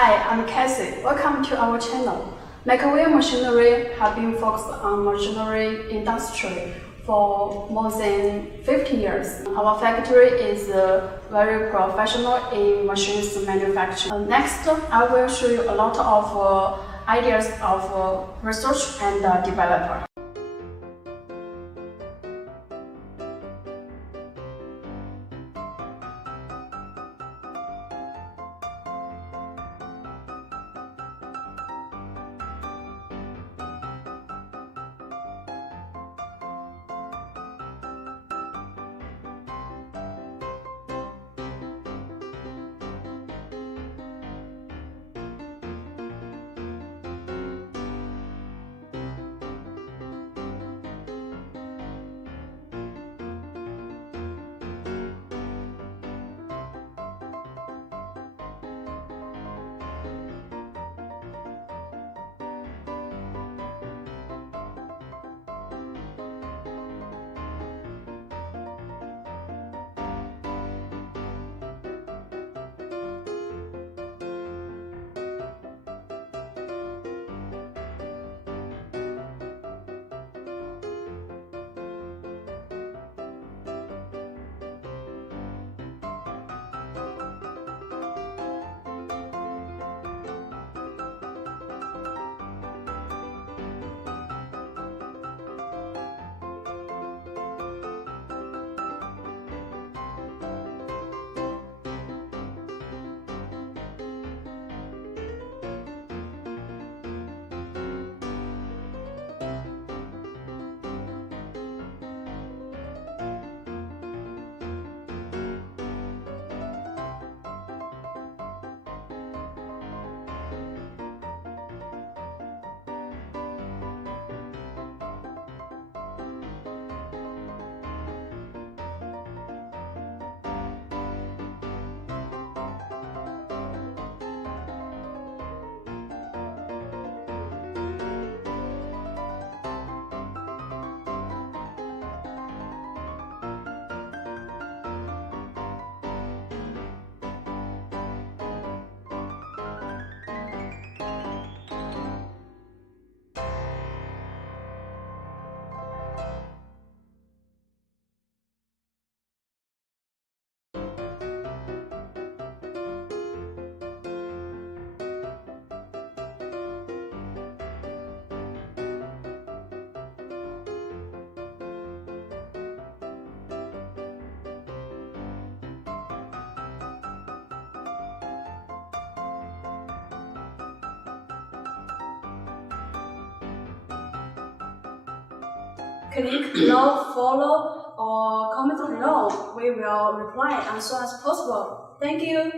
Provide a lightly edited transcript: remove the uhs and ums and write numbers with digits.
Hi, I'm Cassie. Welcome to our channel. MAKWELL machinery have been focused on machinery industry for more than 50 years. Our factory is very professional in machines manufacturing. Next, I will show you a lot of ideas of research and developer. Click below, follow, or comment below. We will reply as soon as possible. Thank you.